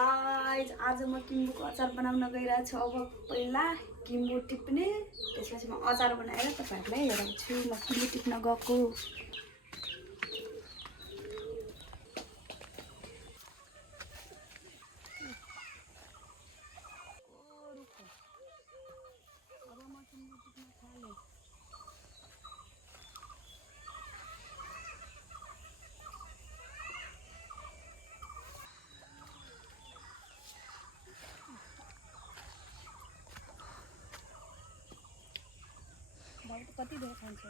Guys आज म किम्बुको अचार बनाउन गइरहेको छु। अब पहिला किम्बु टिप्ने, त्यसपछि म अचार बनाएर तपाईहरुलाई हेराउँछु। म किम्बु टिप्न गएको। कति धेरै खान्छ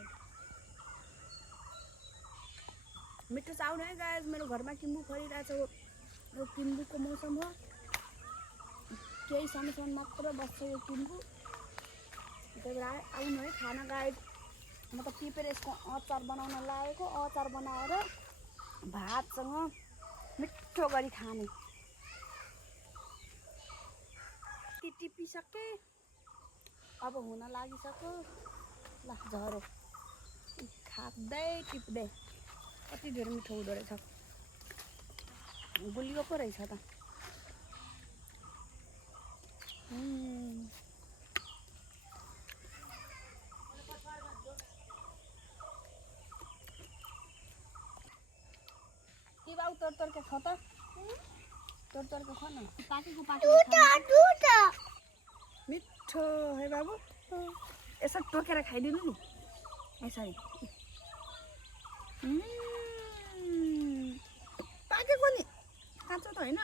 मिठो चाउन है गाइस। मेरो घरमा किम्बु फलिरहेछ। यो किम्बुको मौसम हो। केही समयसम्म मात्र बस्छ यो किम्बु। त्यही भएर आउनु है खाना गाइस। म त टिपेर यसको अचार बनाउन लागेको। अचार बनाएर भातसँग मिठो गरी खाने। टिपिसके अब हुन लागिसक्यो। ल झरो खाँदै टिप्दै कति धेरै मिठो हुँदो रहेछ। गुलियो पो रहेछ त। के बाउ तोर के खा त। तोर के खा न। पाकेको मिठो है बाबु। यसो टोकेर खाइदिनु नि यसरी। पाकेको नि काँचो त होइन।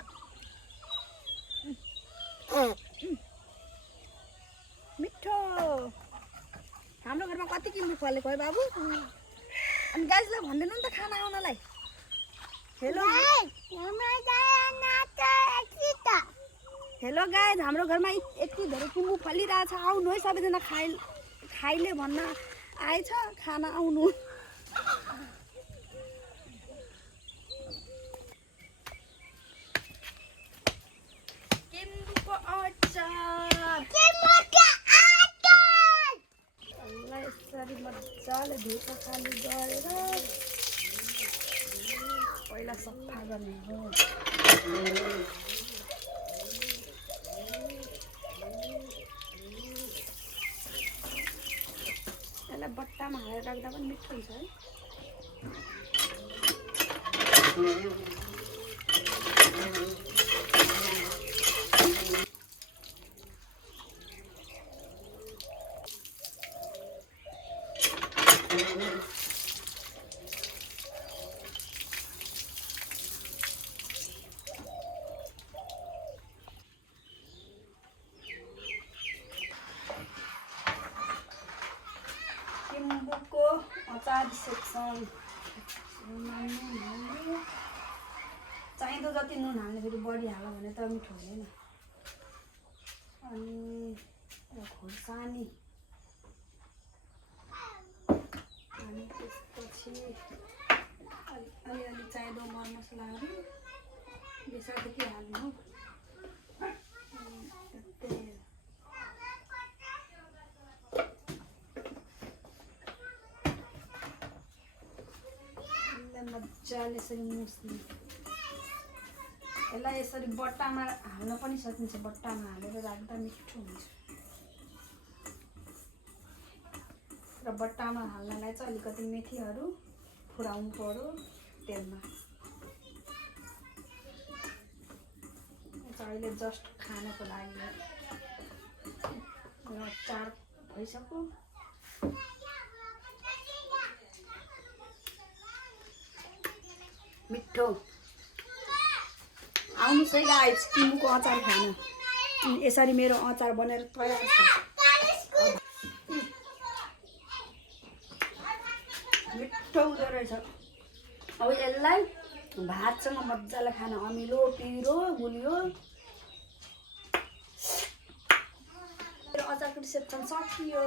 मिठो। हाम्रो घरमा कति किम्बु फलेको है बाबु। अनि गाइजलाई भन्दैन नि त खाना आउनलाई। हेलो हेलो गाइज, हाम्रो घरमा यति धेरै किम्बु फलिरहेछ। आउनु है सबैजना खाइले भन्न आएछ। खाना आउनु। किम्बुको अचार यसरी मजाले धुएको खाली गरेर पहिला सफा गर्ने हो। यसलाई बट्टामा हालेर राख्दा पनि मिठो हुन्छ है। किम्बुको अचार सेक्सन। चाहिँदो जति नुन हाल्ने, फेरि बढी हाल्यो भने त मिठो हुँदैन। अनि खोर्सानी, अनि त्यसपछि अलिअलि चाहिँदो मरमसलाहरू। बेसी त के हाल्नु हो। मजाले यसरी मुस्ने। यसलाई यसरी बट्टामा हाल्न पनि सकिन्छ। बट्टामा हालेर राख्दा मिठो हुन्छ। र बट्टामा हाल्नलाई चाहिँ अलिकति मेथीहरू फुराउनु पर्यो तेलमा। अहिले जस्ट खानको लागि अचार भइसक्यो। मिठो। आउनुहोस् है गाइज किम्बुको अचार खान। यसरी मेरो अचार बनेर तयार छ। मिठो हुँदो रहेछ। अब यसलाई भातसँग मजाले खान। अमिलो पिरो गुलियो। मेरो अचारको रिसेप्सन सकियो।